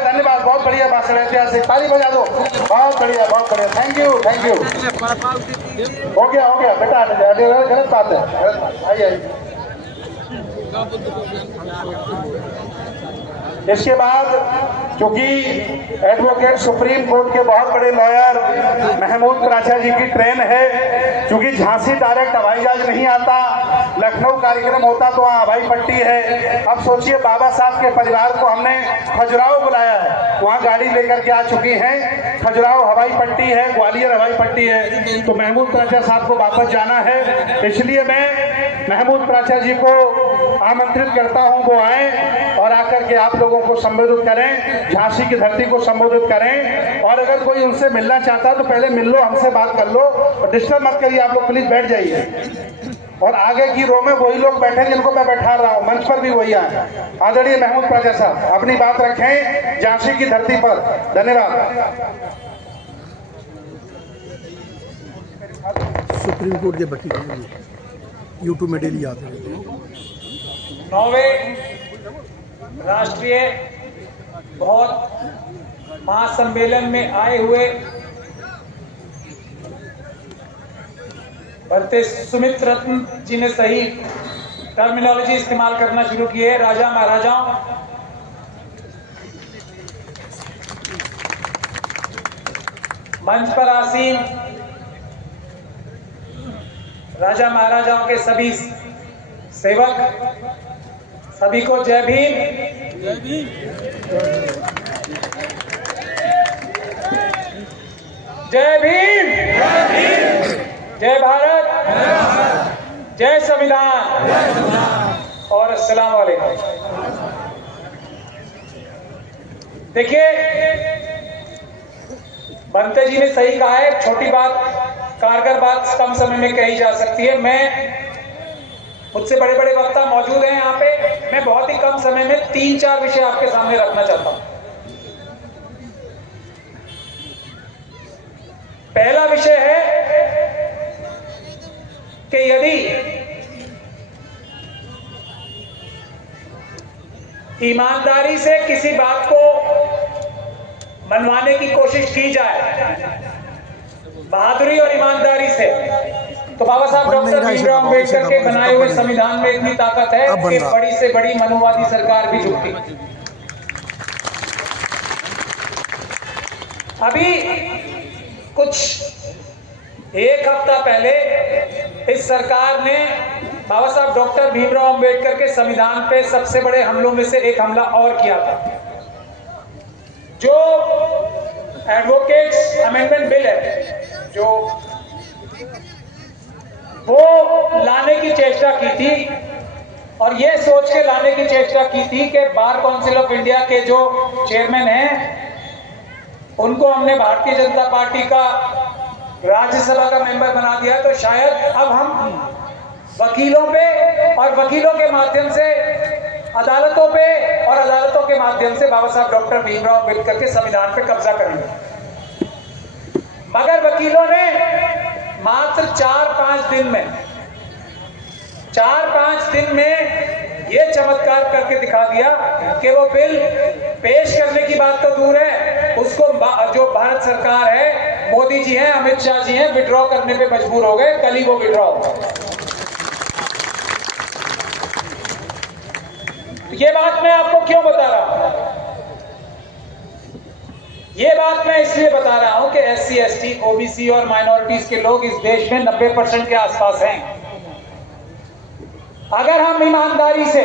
धन्यवाद, बहुत बढ़िया भाषण, ऐतिहासिक, ताली बजा दो। बहुत बढ़िया, बहुत बढ़िया, थैंक यू, थैंक यू। हो गया बेटा, गलत बात है, आइए। इसके बाद चूंकि एडवोकेट सुप्रीम कोर्ट के बहुत बड़े लॉयर महमूद प्राचा जी की ट्रेन है, चूंकि झांसी डायरेक्ट हवाई जहाज नहीं आता, लखनऊ कार्यक्रम होता तो वहाँ हवाई पट्टी है। अब सोचिए बाबा साहब के परिवार को हमने खजुराहो बुलाया है, वहाँ गाड़ी लेकर के आ चुकी हैं, खजुराहो हवाई पट्टी है, ग्वालियर हवाई पट्टी है, तो महमूद प्राचा साहब को वापस जाना है। इसलिए मैं महमूद प्राचा जी को आमंत्रित करता हूं, वो आए और आकर के आप लोगों को संबोधित करें, झांसी की धरती को संबोधित करें। और अगर कोई उनसे मिलना चाहता है तो पहले मिल लो, हमसे बात कर लो, और डिस्टर्ब मत करिए, आप लोग प्लीज बैठ जाइए। और आगे की रो में वही लोग बैठे जिनको मैं बैठा रहा हूं, मंच पर भी वही आए। आदरणीय महमूद प्राचा साहब अपनी बात रखें झांसी की धरती पर। धन्यवाद। सुप्रीम कोर्ट के वकील यूट्यूब में डेली आते हैं। 9वें राष्ट्रीय बहुत महासम्मेलन में आए हुए भरते सुमित रत्न जी ने सही टर्मिनोलॉजी इस्तेमाल करना शुरू की है। राजा महाराजाओं, मंच पर आसीन राजा महाराजाओं के सभी सेवक, सभी को जय भीम। जय भीम। जय भीम। जय भीम। जय भारत। जय संविधान। और अस्सलाम वालेकुम। देखिए, बनते जी ने सही कहा है, छोटी बात, कारगर बात कम समय में कही जा सकती है। मुझसे बड़े बड़े वक्ता मौजूद हैं यहाँ पे, मैं बहुत ही कम समय में 3-4 विषय आपके सामने रखना चाहता हूं। पहला विषय है कि यदि ईमानदारी से किसी बात को मनवाने की कोशिश की जाए, बहादुरी और ईमानदारी से, तो बाबा साहब डॉक्टर भीमराव अम्बेडकर के बनाए हुए संविधान में इतनी ताकत है कि बड़ी से बड़ी मनुवादी सरकार भी झुकती। अभी कुछ एक हफ्ता पहले इस सरकार ने बाबा साहब डॉक्टर भीमराव अम्बेडकर के संविधान पे सबसे बड़े हमलों में से एक हमला और किया था। जो एडवोकेट्स अमेंडमेंट बिल है, जो वो लाने की चेष्टा की थी, और ये सोच के लाने की चेष्टा की थी कि बार काउंसिल ऑफ इंडिया के जो चेयरमैन हैं उनको हमने भारतीय जनता पार्टी का राज्यसभा का मेंबर बना दिया, तो शायद अब हम वकीलों पे और वकीलों के माध्यम से अदालतों पे और अदालतों के माध्यम से बाबा साहब डॉक्टर भीमराव अम्बेडकर के संविधान पे कब्जा करेंगे। मगर वकीलों ने मात्र 4-5 दिन में ये चमत्कार करके दिखा दिया कि वो बिल पेश करने की बात तो दूर है, उसको जो भारत सरकार है, मोदी जी हैं, अमित शाह जी हैं, विड्रॉ करने पे मजबूर हो गए। कल ही वो विड्रॉ हो गए। ये बात मैं आपको क्यों बता रहा हूं? ये बात मैं इसलिए बता रहा हूं कि SC, ST, OBC और माइनॉरिटीज के लोग इस देश में 90% के आसपास हैं। अगर हम ईमानदारी से,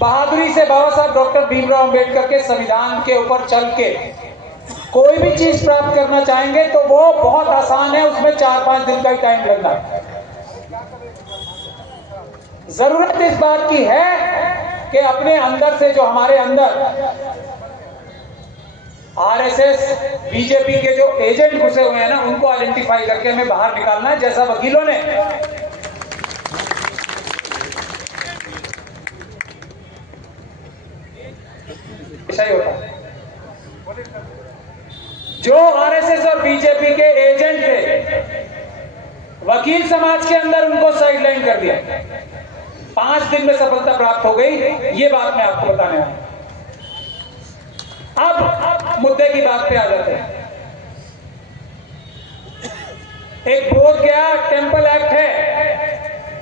बहादुरी से बाबा साहब डॉक्टर भीमराव अम्बेडकर के संविधान के ऊपर चल के कोई भी चीज प्राप्त करना चाहेंगे तो वो बहुत आसान है, उसमें 4-5 दिन का ही टाइम लगना। जरूरत इस बात की है कि अपने अंदर से, जो हमारे अंदर RSS, बीजेपी के जो एजेंट घुसे हुए हैं ना, उनको आइडेंटिफाई करके हमें बाहर निकालना है, जैसा वकीलों ने ऐसा ही होता है। जो RSS और बीजेपी के एजेंट थे, वकील समाज के अंदर उनको साइडलाइन कर दिया। 5 दिन में सफलता प्राप्त हो गई, ये बात मैं आपको बताने आया। अब मुद्दे की बात पे आ जाते हैं। एक बोध गया टेम्पल एक्ट है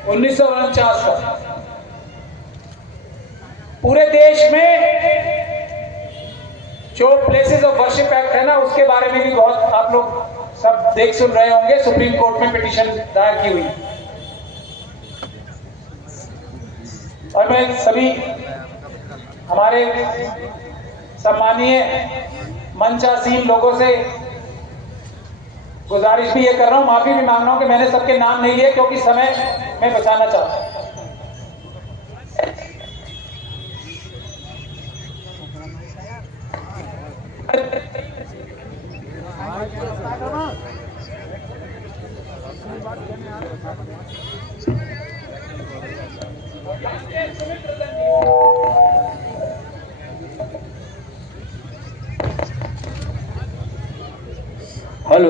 1949 का। पूरे देश में जो प्लेसेस ऑफ वर्शिप एक्ट है ना, उसके बारे में भी बहुत आप लोग सब देख सुन रहे होंगे। सुप्रीम कोर्ट में पिटीशन दायर की हुई, और मैं सभी हमारे सम्मानीय मंचासीन लोगों से गुजारिश भी ये कर रहा हूं, माफी भी मांग रहा हूं कि मैंने सबके नाम नहीं लिए, क्योंकि समय मैं बचाना चाहता हूं। हेलो,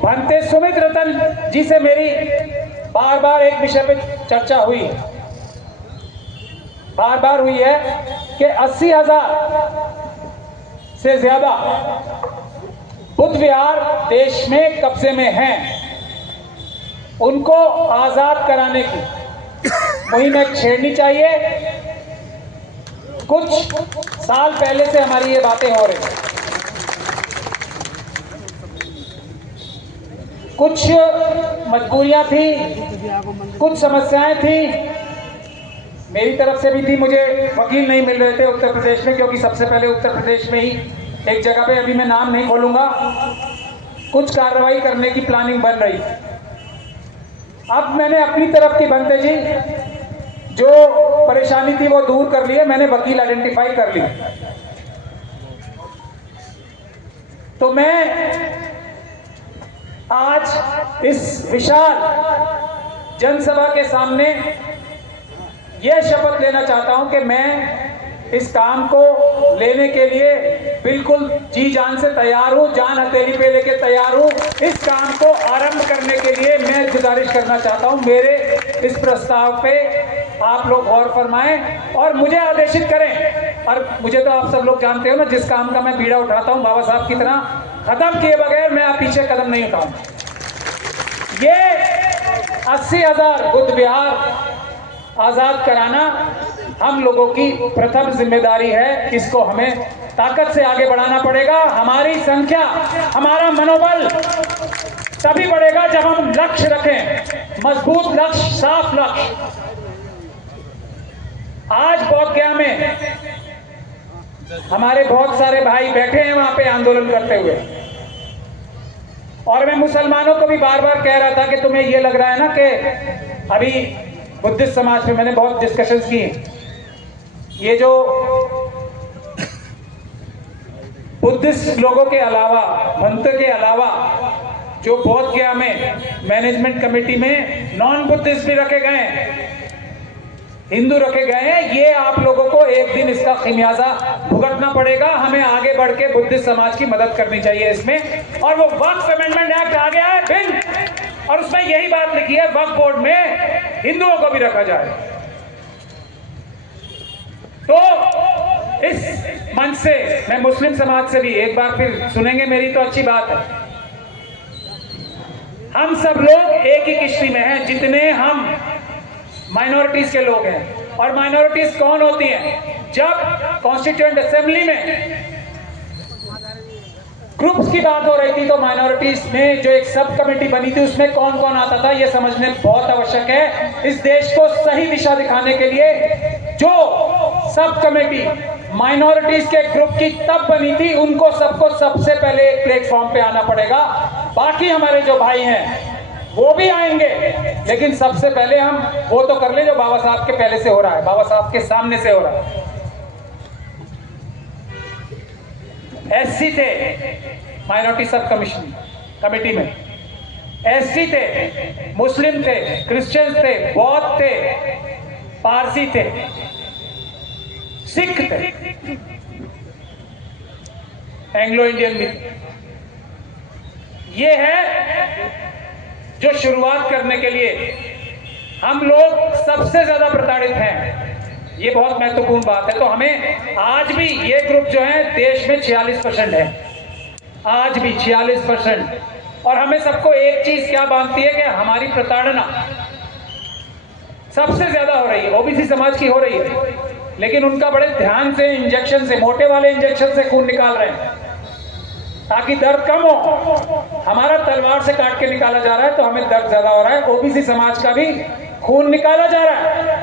भंते सुमित रतन जी से मेरी बार बार एक विषय पे चर्चा हुई, बार बार हुई है कि 80,000 से ज्यादा बुद्ध विहार देश में कब्जे में हैं, उनको आजाद कराने की मुहिम छेड़नी चाहिए। कुछ साल पहले से हमारी ये बातें हो रही, कुछ मजबूरियां थी, कुछ समस्याएं थी, मेरी तरफ से भी थी। मुझे वकील नहीं मिल रहे थे उत्तर प्रदेश में, क्योंकि सबसे पहले उत्तर प्रदेश में ही एक जगह पे, अभी मैं नाम नहीं खोलूंगा, कुछ कार्रवाई करने की प्लानिंग बन रही। अब मैंने अपनी तरफ की बनते जी जो परेशानी थी वो दूर कर ली है, मैंने वकील आइडेंटिफाई कर ली। तो मैं आज इस विशाल जनसभा के सामने यह शपथ लेना चाहता हूं कि मैं इस काम को लेने के लिए बिल्कुल जी जान से तैयार हूं, जान हथेली पे लेके तैयार हूं। इस काम को आरंभ करने के लिए मैं गुजारिश करना चाहता हूं, मेरे इस प्रस्ताव पे आप लोग गौर फरमाएं और मुझे आदेशित करें। और मुझे तो आप सब लोग जानते हो ना, जिस काम का मैं बीड़ा उठाता हूं बाबा साहब की तरह, खत्म किए बगैर मैं पीछे कदम नहीं उठाऊंगा। ये 80,000 बुद्ध विहार आजाद कराना हम लोगों की प्रथम जिम्मेदारी है। इसको हमें ताकत से आगे बढ़ाना पड़ेगा। हमारी संख्या, हमारा मनोबल तभी बढ़ेगा जब हम लक्ष्य रखें, मजबूत लक्ष्य, साफ लक्ष्य। आज बोध गया में हमारे बहुत सारे भाई बैठे हैं वहां पे आंदोलन करते हुए, और मैं मुसलमानों को भी बार बार कह रहा था कि तुम्हें ये लग रहा है ना कि अभी बुद्धिस्ट समाज में मैंने बहुत डिस्कशंस की, ये जो बुद्धिस्ट लोगों के अलावा, भंत के अलावा जो बोध गया में मैनेजमेंट कमेटी में नॉन बुद्धिस्ट भी रखे गए हैं, हिंदू रखे गए हैं, ये आप लोगों को एक दिन इसका खमियाजा भुगतना पड़ेगा। हमें आगे बढ़ के बुद्धिस्ट समाज की मदद करनी चाहिए इसमें। और वो वक्फ अमेंडमेंट एक्ट आ गया है बिल, और उसमें यही बात लिखी है वक्फ बोर्ड में हिंदुओं को भी रखा जाए। तो इस मंच से मैं मुस्लिम समाज से भी एक बार फिर सुनेंगे मेरी तो अच्छी बात है। हम सब लोग एक ही किश्ती में हैं, जितने हम माइनॉरिटीज के लोग हैं। और माइनॉरिटीज कौन होती हैं? जब कॉन्स्टिट्यूएंट असेंबली में ग्रुप्स की बात हो रही थी तो माइनॉरिटीज में जो एक सब कमेटी बनी थी उसमें कौन कौन आता था, यह समझने बहुत आवश्यक है। इस देश को सही दिशा दिखाने के लिए जो सब कमेटी माइनॉरिटीज के ग्रुप की तब बनी थी, उनको सबको सबसे पहले एक प्लेटफॉर्म पे आना पड़ेगा। बाकी हमारे जो भाई हैं वो भी आएंगे, लेकिन सबसे पहले हम वो तो कर ले जो बाबा साहब के पहले से हो रहा है, बाबा साहब के सामने से हो रहा है। एससी थे माइनॉरिटी सब कमीशन कमेटी में, एससी थे, मुस्लिम थे, क्रिश्चियंस थे, बौद्ध थे, पारसी थे, सिख थे, एंग्लो इंडियन भी। ये है जो शुरुआत करने के लिए हम लोग सबसे ज्यादा प्रताड़ित हैं। ये बहुत महत्वपूर्ण बात है। तो हमें आज भी ये ग्रुप जो है देश में 46% है, आज भी 46%। और हमें सबको एक चीज क्या बांधती है कि हमारी प्रताड़ना सबसे ज्यादा हो रही है, ओबीसी समाज की हो रही है, लेकिन उनका बड़े ध्यान से इंजेक्शन से, मोटे वाले इंजेक्शन से खून निकाल रहे हैं ताकि दर्द कम हो। हमारा तलवार से काट के निकाला जा रहा है तो हमें दर्द ज्यादा हो रहा है। ओबीसी समाज का भी खून निकाला जा रहा है,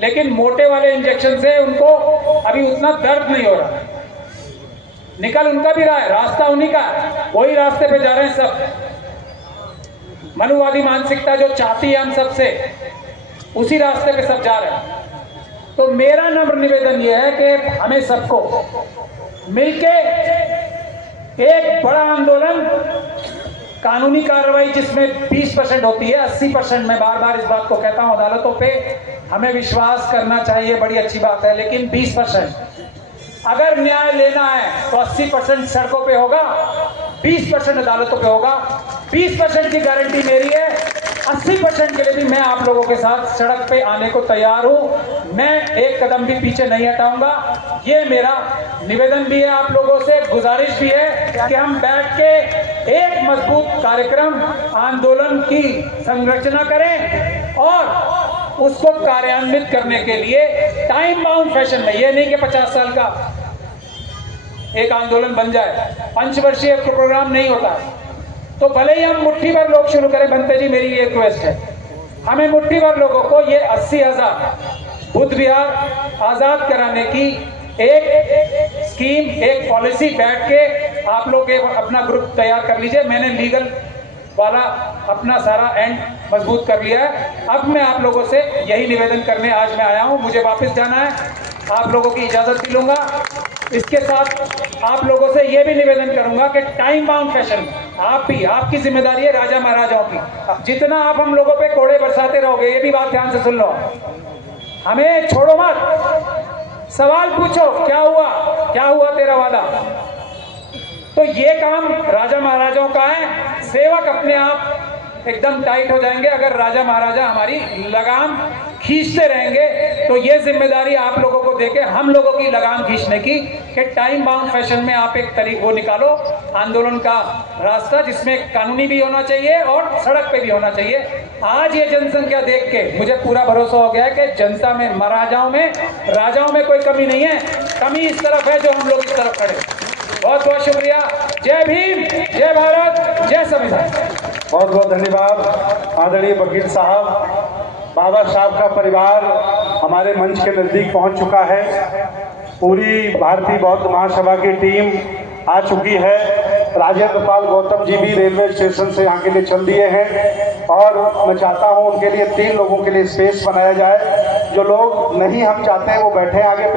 लेकिन मोटे वाले इंजेक्शन से उनको अभी उतना दर्द नहीं हो रहा। निकल उनका भी रहा है, रास्ता उन्हीं का, वही रास्ते पे जा रहे हैं सब। मनुवादी मानसिकता जो चाहती है हम सबसे, उसी रास्ते पे सब जा रहे हैं। तो मेरा नम्र निवेदन यह है कि हमें सबको मिलके एक बड़ा आंदोलन, कानूनी कार्रवाई जिसमें 20% होती है, 80% में बार बार इस बात को कहता हूं, अदालतों पे हमें विश्वास करना चाहिए, बड़ी अच्छी बात है, लेकिन 20% अगर न्याय लेना है तो 80% सड़कों पे होगा, 20% अदालतों पे होगा। 20% की गारंटी मेरी है, 80% के लिए भी मैं आप लोगों के साथ सड़क पे आने को तैयार हूं। मैं एक कदम भी पीछे नहीं हटाऊंगा। ये मेरा निवेदन भी है, आप लोगों से गुजारिश भी है कि हम बैठ के एक मजबूत कार्यक्रम, आंदोलन की संरचना करें और उसको कार्यान्वित करने के लिए टाइम बाउंड फैशन में, ये नहीं कि 50 साल का एक आंदोलन बन जाए, पंचवर्षीय प्रोग्राम नहीं होता। तो भले ही हम मुट्ठी भर लोग शुरू करें, बनते जी मेरी ये रिक्वेस्ट है, हमें मुट्ठी भर लोगों को ये 80,000 बुद्ध विहार आजाद कराने की एक स्कीम, एक पॉलिसी बैठ के आप लोग अपना ग्रुप तैयार कर लीजिए। मैंने लीगल वाला अपना सारा एंड मजबूत कर लिया है। अब मैं आप लोगों से यही निवेदन करने आज मैं आया हूं। मुझे वापस जाना है, आप लोगों की इजाजत भी लूंगा। इसके साथ आप लोगों से यह भी निवेदन करूंगा कि टाइम बाउंड फैशन आप भी, आपकी जिम्मेदारी है राजा महाराजाओं की। जितना आप हम लोगों पे कोड़े बरसाते रहोगे, ये भी बात ध्यान से सुन लो, हमें छोड़ो मत, सवाल पूछो, क्या हुआ, क्या हुआ तेरा वादा। तो ये काम राजा महाराजाओं का है। सेवक अपने आप एकदम टाइट हो जाएंगे अगर राजा महाराजा हमारी लगाम खींचते रहेंगे। तो ये जिम्मेदारी आप लोगों को देके हम लोगों की लगाम खींचने की, कि टाइम बाउंड फैशन में आप एक तरीक वो निकालो आंदोलन का रास्ता, जिसमें कानूनी भी होना चाहिए और सड़क पे भी होना चाहिए। आज ये जनसंख्या देख के मुझे पूरा भरोसा हो गया है कि जनता में, महाराजाओं में, राजाओं में कोई कमी नहीं है, कमी इस तरफ है जो हम लोग इस तरफ खड़े। बहुत बहुत शुक्रिया। जय भीम, जय भारत, जय संविधान। बहुत बहुत धन्यवाद आदरणीय वकील साहब। बाबा साहब का परिवार हमारे मंच के नज़दीक पहुंच चुका है। पूरी भारतीय बौद्ध महासभा की टीम आ चुकी है। राजेंद्र पाल गौतम जी भी रेलवे स्टेशन से यहाँ के लिए चल दिए हैं और मैं चाहता हूँ उनके लिए 3 लोगों के लिए स्पेस बनाया जाए। जो लोग नहीं हम चाहते हैं वो बैठे आगे।